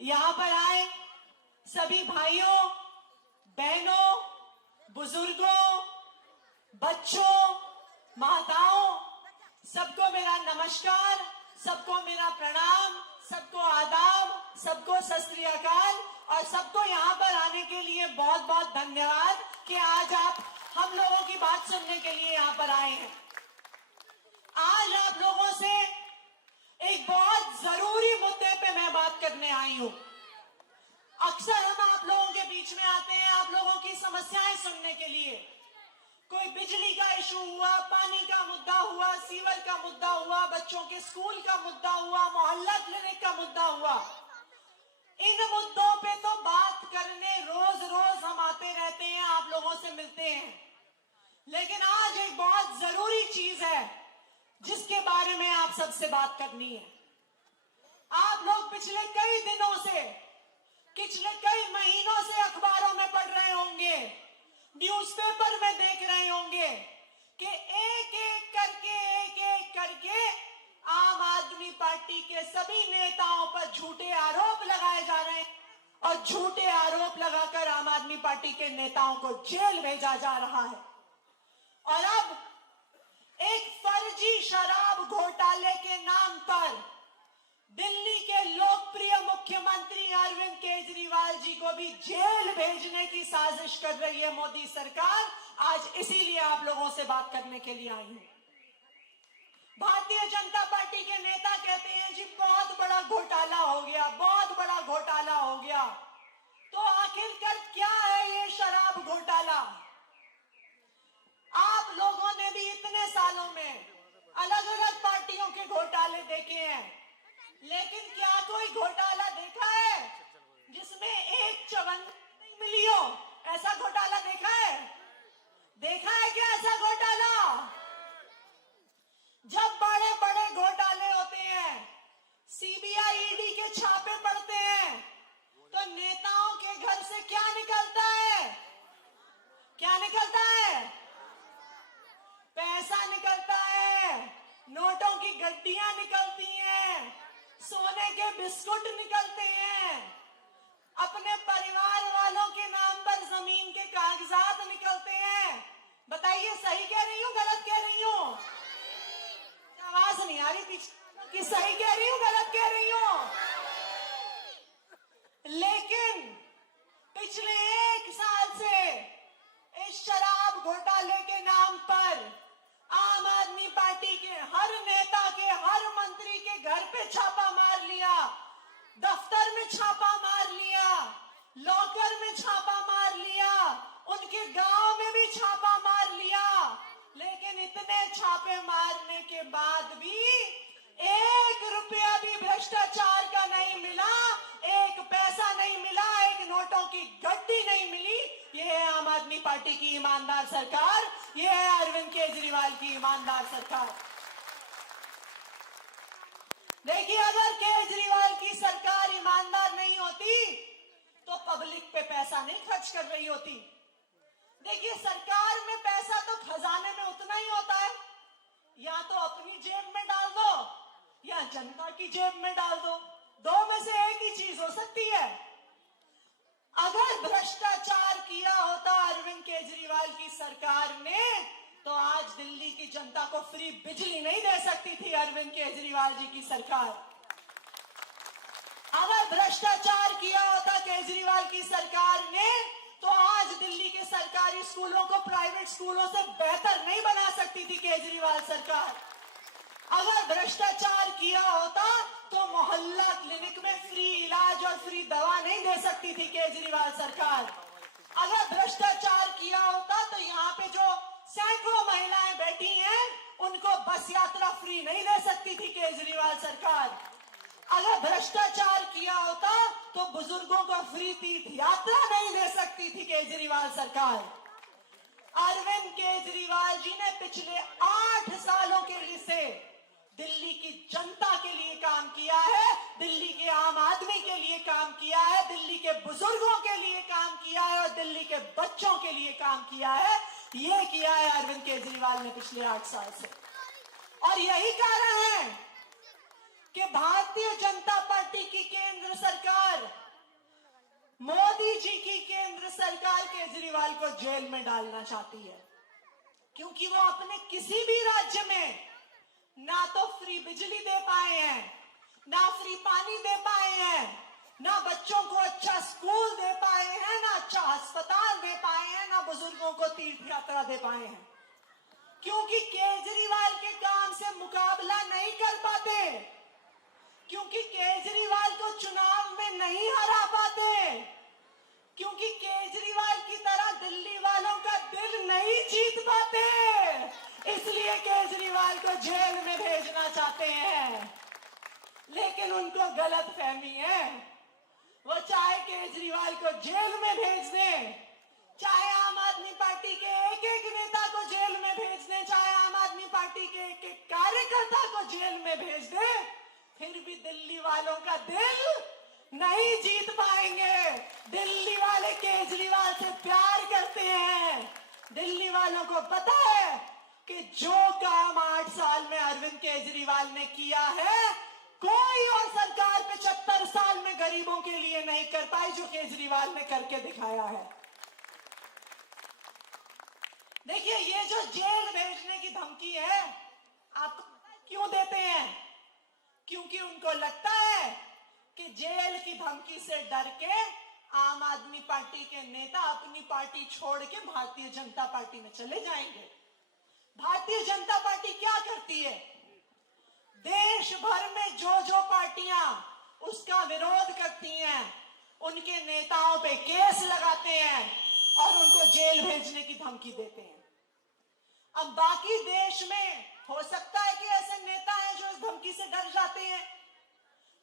यहाँ पर आए सभी भाइयों, बहनों, बुजुर्गों, बच्चों, माताओं, सबको मेरा नमस्कार, सबको मेरा प्रणाम, सबको आदाब, सबको सत श्री अकाल और सबको यहाँ पर आने के लिए बहुत बहुत धन्यवाद कि आज आप हम लोगों की बात सुनने के लिए यहाँ पर आए हैं। आज आप लोगों से एक बहुत जरूरी मुद्दे पे मैं बात करने आई हूँ। अक्सर हम आप लोगों के बीच में आते हैं आप लोगों की समस्याएं सुनने के लिए। कोई बिजली का इशू हुआ, पानी का मुद्दा हुआ, सीवर का मुद्दा हुआ, बच्चों के स्कूल का मुद्दा हुआ, मोहल्ला क्लिनिक का मुद्दा हुआ। इन मुद्दों पे तो बात करने रोज रोज हम आते रहते हैं, आप लोगों से मिलते हैं, लेकिन आज एक बहुत जरूरी चीज है जिसके बारे में आप सबसे बात करनी है। आप लोग पिछले कई दिनों से, पिछले कई महीनों से अखबारों में पढ़ रहे होंगे, न्यूज़पेपर में देख रहे होंगे कि एक एक करके आम आदमी पार्टी के सभी नेताओं पर झूठे आरोप लगाए जा रहे हैं और झूठे आरोप लगाकर आम आदमी पार्टी के नेताओं को जेल भेजा जा रहा है। और अब एक फर्जी शराब घोटाले के नाम पर दिल्ली के लोकप्रिय मुख्यमंत्री अरविंद केजरीवाल जी को भी जेल भेजने की साजिश कर रही है मोदी सरकार। आज इसीलिए आप लोगों से बात करने के लिए आई हूं। भारतीय जनता पार्टी के नेता कहते हैं जी बहुत बड़ा घोटाला हो गया, बहुत बड़ा घोटाला हो गया। तो आखिरकार क्या है ये शराब घोटाला? आप लोगों ने भी इतने सालों में अलग अलग पार्टियों के घोटाले देखे हैं, लेकिन क्या कोई घोटाला देखा है जिसमें एक चवन नहीं मिली हो? ऐसा घोटाला देखा है? देखा है क्या ऐसा घोटाला? जब बड़े बड़े घोटाले होते हैं, सीबीआई ईडी के छापे पड़ते हैं, तो नेताओं के घर से क्या निकलता है? क्या निकलता है? पैसा निकलता है, नोटों की गड्डियां निकलती हैं, सोने के बिस्कुट निकलते हैं, अपने परिवार वालों के नाम पर जमीन के कागजात निकलते हैं। बताइए सही कह रही हूँ, गलत कह रही हूँ? आवाज नहीं आ रही पीछे कि सही कह रही हूँ, गलत कह रही हूँ? लेकिन पिछले एक साल से इस शराब घोटाले के नाम पर आम आदमी पार्टी के हर नेता के, हर मंत्री के घर पे छापा मार लिया, दफ्तर में छापा मार लिया, लॉकर में छापा मार लिया, उनके गांव में भी छापा मार लिया। लेकिन इतने छापे मारने के बाद भी 1 रुपया भी भ्रष्टाचार का नहीं मिला, 1 पैसा नहीं मिला, 1 नोटों की गड्डी नहीं मिली। ये है आम आदमी पार्टी की ईमानदार सरकार, ये है अरविंद केजरीवाल की ईमानदार सरकार। देखिए, अगर केजरीवाल की सरकार ईमानदार नहीं होती तो पब्लिक पे पैसा नहीं खर्च कर रही होती। देखिए, सरकार में पैसा तो खजाने में उतना ही होता है, या तो अपनी जेब में डाल दो या जनता की जेब में डाल दो, दो में से एक ही चीज हो सकती है। अगर भ्रष्टाचार किया होता अरविंद केजरीवाल की सरकार ने, तो आज दिल्ली की जनता को फ्री बिजली नहीं दे सकती थी अरविंद केजरीवाल जी की सरकार। अगर भ्रष्टाचार किया होता केजरीवाल की सरकार ने, तो आज दिल्ली के सरकारी स्कूलों को प्राइवेट स्कूलों से बेहतर नहीं बना सकती थी केजरीवाल सरकार। अगर भ्रष्टाचार किया होता तो मोहल्ला क्लिनिक में फ्री इलाज और फ्री दवा नहीं दे सकती थी केजरीवाल सरकार। अगर भ्रष्टाचार किया होता तो यहाँ पे जो सैकड़ों महिलाएं बैठी हैं, उनको बस यात्रा फ्री नहीं दे सकती थी केजरीवाल सरकार। अगर भ्रष्टाचार किया होता तो बुजुर्गों को फ्री तीर्थ यात्रा नहीं दे सकती थी केजरीवाल सरकार। अरविंद केजरीवाल जी ने पिछले 8 सालों के लिए से दिल्ली की जनता के लिए काम किया है, दिल्ली के आम आदमी के लिए काम किया है, दिल्ली के बुजुर्गों के लिए काम किया है और दिल्ली के बच्चों के लिए काम किया है। ये किया है अरविंद केजरीवाल ने पिछले 8 साल से। और यही कारण है कि भारतीय जनता पार्टी की केंद्र सरकार केजरीवाल को जेल में डालना चाहती है, क्योंकि वो अपने किसी भी राज्य में ना तो फ्री बिजली दे पाए हैं, ना फ्री पानी दे पाए हैं, ना बच्चों को अच्छा स्कूल दे पाए हैं, ना अच्छा अस्पताल दे पाए हैं, ना बुजुर्गों को तीर्थ यात्रा दे पाए हैं, क्योंकि केजरीवाल के काम से मुकाबला नहीं कर पाते, क्योंकि केजरीवाल को चुनाव में नहीं हरा पाते, क्योंकि केजरीवाल की तरह दिल्ली वालों का दिल नहीं जीत पाते, इसलिए केजरीवाल को जेल में भेजना चाहते हैं। लेकिन उनको गलत फहमी है, वो चाहे केजरीवाल को जेल में भेज दें, चाहे आम आदमी पार्टी के एक एक नेता को जेल में भेज दें, चाहे आम आदमी पार्टी के एक एक कार्यकर्ता को जेल में भेज दें, फिर भी दिल्ली वालों का दिल नहीं जीत पाएंगे। दिल्ली वाले केजरीवाल से प्यार करते हैं। दिल्ली वालों को पता है कि जो काम 8 साल में अरविंद केजरीवाल ने किया है, कोई और सरकार 75 साल में गरीबों के लिए नहीं कर पाई, जो केजरीवाल ने करके दिखाया है। देखिए, ये जो जेल भेजने की धमकी है, आपको क्यों देते हैं? क्योंकि उनको लगता है कि जेल की धमकी से डर के आम आदमी पार्टी के नेता अपनी पार्टी छोड़ के भारतीय जनता पार्टी में चले जाएंगे। भारतीय जनता पार्टी क्या करती है? देश भर में जो पार्टियां उसका विरोध करती हैं, उनके नेताओं पे केस लगाते हैं और उनको जेल भेजने की धमकी देते हैं। अब बाकी देश में हो सकता है कि ऐसे नेता हैं जो इस धमकी से डर जाते हैं,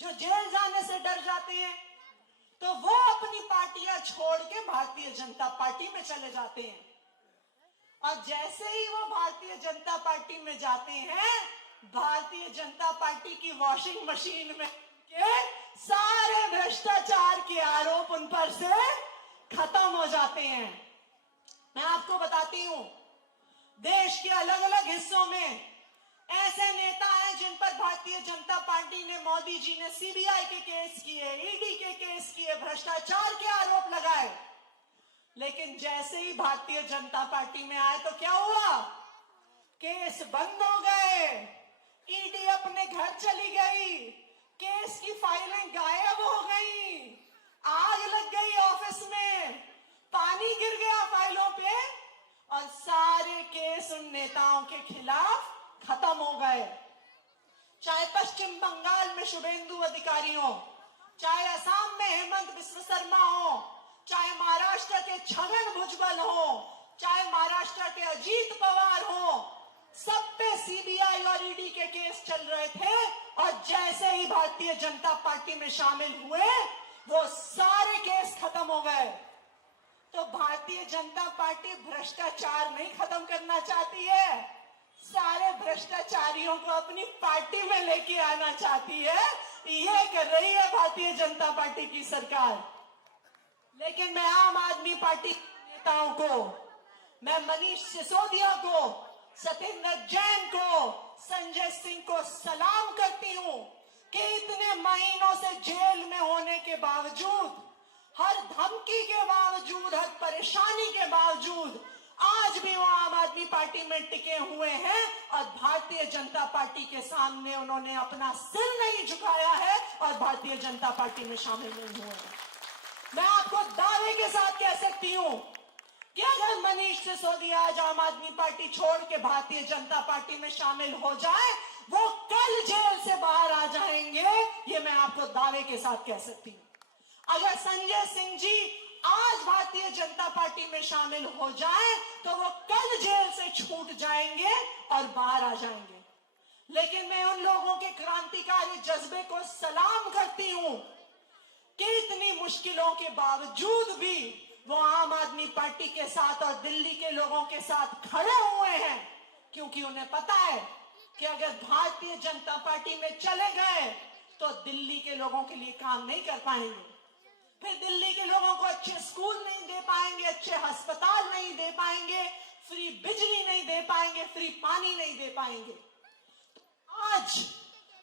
जो जेल जाने से डर जाते हैं, तो वो अपनी पार्टियां छोड़ के भारतीय जनता पार्टी में चले जाते हैं। और जैसे ही वो भारतीय जनता पार्टी में जाते हैं, भारतीय जनता पार्टी की वॉशिंग मशीन में के सारे भ्रष्टाचार के आरोप उन पर से खत्म हो जाते हैं। मैं आपको बताती हूं, देश के अलग अलग हिस्सों में ऐसे नेता हैं जिन पर भारतीय जनता पार्टी ने, मोदी जी ने सीबीआई के केस किए, ईडी के केस किए, भ्रष्टाचार के आरोप लगाए। लेकिन जैसे ही भारतीय जनता पार्टी में आए तो क्या हुआ? केस बंद हो गए, ईडी अपने घर चली गई, केस की फाइलें गायब हो गई, आग लग गई ऑफिस में, पानी गिर गया फाइलों पे और सारे केस उन नेताओं के खिलाफ खत्म हो गए। चाहे पश्चिम बंगाल में शुभेंदु अधिकारी हो, चाहे असम में हेमंत बिस्व शर्मा हो, चाहे महाराष्ट्र के छगन भुजबल हो, चाहे महाराष्ट्र के अजीत पवार हो, सब पे सीबीआई और ईडी के केस चल रहे थे। और जैसे ही भारतीय जनता पार्टी में शामिल हुए, वो सारे केस खत्म हो गए। तो भारतीय जनता पार्टी भ्रष्टाचार नहीं खत्म करना चाहती है, सारे भ्रष्टाचारियों को अपनी पार्टी में लेके आना चाहती है। ये कर रही है भारतीय जनता पार्टी की सरकार। लेकिन मैं आम आदमी पार्टी के नेताओं को, मैं मनीष सिसोदिया को, सत्येंद्र जैन को, संजय सिंह को सलाम करती हूं कि इतने महीनों से जेल में होने के बावजूद, हर धमकी के बावजूद, हर परेशानी के बावजूद आज भी वो आम आदमी पार्टी में टिके हुए हैं और भारतीय जनता पार्टी के सामने उन्होंने अपना सिर नहीं झुकाया है और भारतीय जनता पार्टी में शामिल नहीं हुए हैं। मैं आपको दावे के साथ कह सकती हूं कि अगर मनीष सिसोदिया आज आम आदमी पार्टी छोड़ के भारतीय जनता पार्टी में शामिल हो जाए, वो कल जेल से बाहर आ जाएंगे। ये मैं आपको दावे के साथ कह सकती हूं। अगर संजय सिंह जी आज भारतीय जनता पार्टी में शामिल हो जाए तो वो कल जेल से छूट जाएंगे और बाहर आ जाएंगे। लेकिन मैं उन लोगों के क्रांतिकारी जज्बे को सलाम करती हूं कि इतनी मुश्किलों के बावजूद भी वो आम आदमी पार्टी के साथ और दिल्ली के लोगों के साथ खड़े हुए हैं, क्योंकि उन्हें पता है कि अगर भारतीय जनता पार्टी में चले गए तो दिल्ली के लोगों के लिए काम नहीं कर पाएंगे, फिर दिल्ली के लोगों को अच्छे स्कूल नहीं दे पाएंगे, अच्छे अस्पताल नहीं दे पाएंगे, फ्री बिजली नहीं दे पाएंगे, फ्री पानी नहीं दे पाएंगे। आज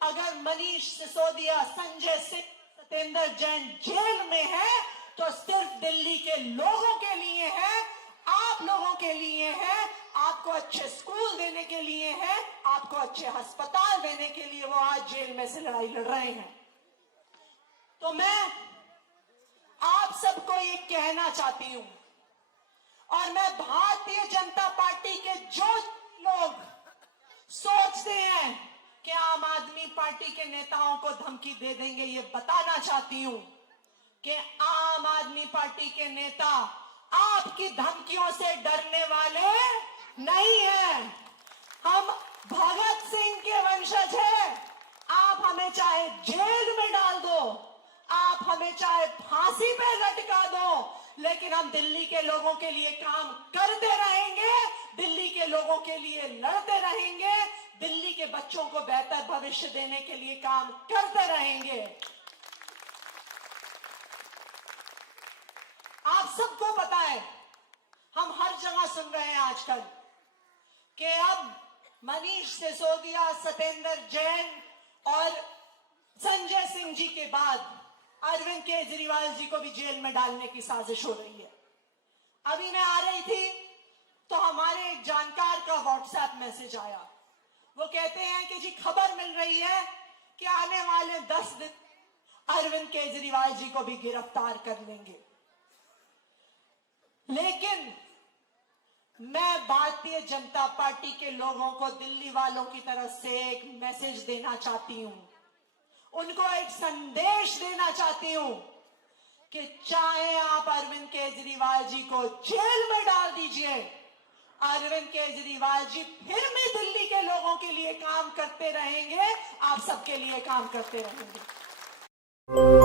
अगर मनीष सिसोदिया, संजय सिंह, सत्येंद्र जैन जेल में है तो सिर्फ दिल्ली के लोगों के लिए है, आप लोगों के लिए है, आपको अच्छे स्कूल देने के लिए है, आपको अच्छे अस्पताल देने के लिए वो आज जेल में से लड़ाई लड़ रहे हैं। तो मैं आप सबको ये कहना चाहती हूं, और मैं भारतीय जनता पार्टी के जो लोग सोचते हैं कि आम आदमी पार्टी के नेताओं को धमकी दे देंगे, ये बताना चाहती हूं कि आम आदमी पार्टी के नेता आपकी धमकियों से डरने वाले नहीं हैं। हम भगत सिंह के वंशज हैं। आप हमें चाहे जेल में डाल दो, आप हमें चाहे फांसी पे लटका दो, लेकिन हम दिल्ली के लोगों के लिए काम करते रहेंगे, दिल्ली के लोगों के लिए लड़ते रहेंगे, दिल्ली के बच्चों को बेहतर भविष्य देने के लिए काम करते रहेंगे। आप सबको पता है, हम हर जगह सुन रहे हैं आजकल कि अब मनीष सिसोदिया, सत्येंद्र जैन और संजय सिंह जी के बाद अरविंद केजरीवाल जी को भी जेल में डालने की साजिश हो रही है। अभी मैं आ रही थी तो हमारे एक जानकार का व्हाट्सएप मैसेज आया। वो कहते हैं कि जी खबर मिल रही है कि आने वाले 10 दिन अरविंद केजरीवाल जी को भी गिरफ्तार कर लेंगे। लेकिन मैं भारतीय जनता पार्टी के लोगों को, दिल्ली वालों की तरफ से एक मैसेज देना चाहती हूं, उनको एक संदेश देना चाहती हूं कि चाहे आप अरविंद केजरीवाल जी को जेल में डाल दीजिए, अरविंद केजरीवाल जी फिर भी दिल्ली के लोगों के लिए काम करते रहेंगे, आप सबके लिए काम करते रहेंगे।